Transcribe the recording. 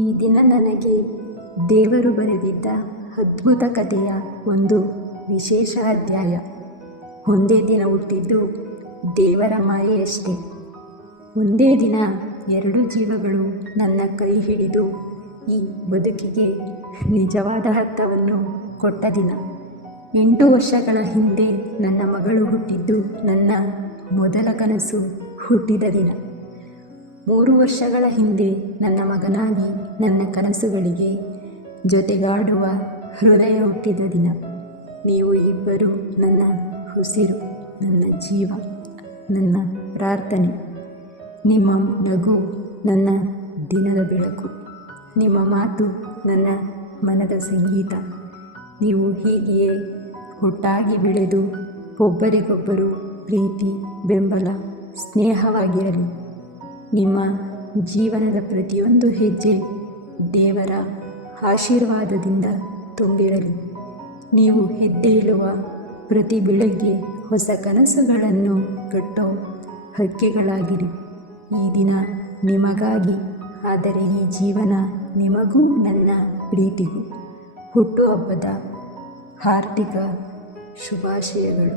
ಈ ದಿನ ನನಗೆ ದೇವರು ಬರೆದಿದ್ದ ಅದ್ಭುತ ಕಥೆಯ ಒಂದು ವಿಶೇಷ ಅಧ್ಯಾಯ. ಒಂದೇ ದಿನ ಹುಟ್ಟಿದ್ದು ದೇವರ ಮಾಯೆಯಷ್ಟೇ. ಒಂದೇ ದಿನ ಎರಡು ಜೀವಗಳು ನನ್ನ ಕೈ ಹಿಡಿದು ಈ ಬದುಕಿಗೆ ನಿಜವಾದ ಅರ್ಥವನ್ನು ಕೊಟ್ಟ ದಿನ. 8 ವರ್ಷಗಳ ಹಿಂದೆ ನನ್ನ ಮಗಳು ಹುಟ್ಟಿದ್ದು ನನ್ನ ಮೊದಲ ಕನಸು ಹುಟ್ಟಿದ ದಿನ. 3 ವರ್ಷಗಳ ಹಿಂದೆ ನನ್ನ ಮಗನಾಗಿ ನನ್ನ ಕನಸುಗಳಿಗೆ ಜೊತೆಗಾಡುವ ಹೃದಯ ಹುಟ್ಟಿದ ದಿನ. ನೀವು ಇಬ್ಬರು ನನ್ನ ಉಸಿರು, ನನ್ನ ಜೀವ, ನನ್ನ ಪ್ರಾರ್ಥನೆ. ನಿಮ್ಮ ನಗು ನನ್ನ ದಿನದ ಬೆಳಕು, ನಿಮ್ಮ ಮಾತು ನನ್ನ ಮನದ ಸಂಗೀತ. ನೀವು ಹೀಗೆಯೇ ಒಟ್ಟಾಗಿ ಬೆಳೆದು ಒಬ್ಬರಿಗೊಬ್ಬರು ಪ್ರೀತಿ, ಬೆಂಬಲ, ಸ್ನೇಹವಾಗಿರಲಿ. ನಿಮ್ಮ ಜೀವನದ ಪ್ರತಿಯೊಂದು ಹೆಜ್ಜೆ ದೇವರ ಆಶೀರ್ವಾದದಿಂದ ತುಂಬಿರಲಿ. ನೀವು ಎದ್ದೇಳುವ ಪ್ರತಿ ಬೆಳಗ್ಗೆ ಹೊಸ ಕನಸುಗಳನ್ನು ಕಟ್ಟೋ ಹಕ್ಕಿಗಳಾಗಿರಿ. ಈ ದಿನ ನಿಮಗಾಗಿ, ಆದರೆ ಈ ಜೀವನ ನಿಮಗೂ ನನ್ನ ಪ್ರೀತಿಗೂ ಹುಟ್ಟುಹಬ್ಬದ ಹಾರ್ದಿಕ ಶುಭಾಶಯಗಳು.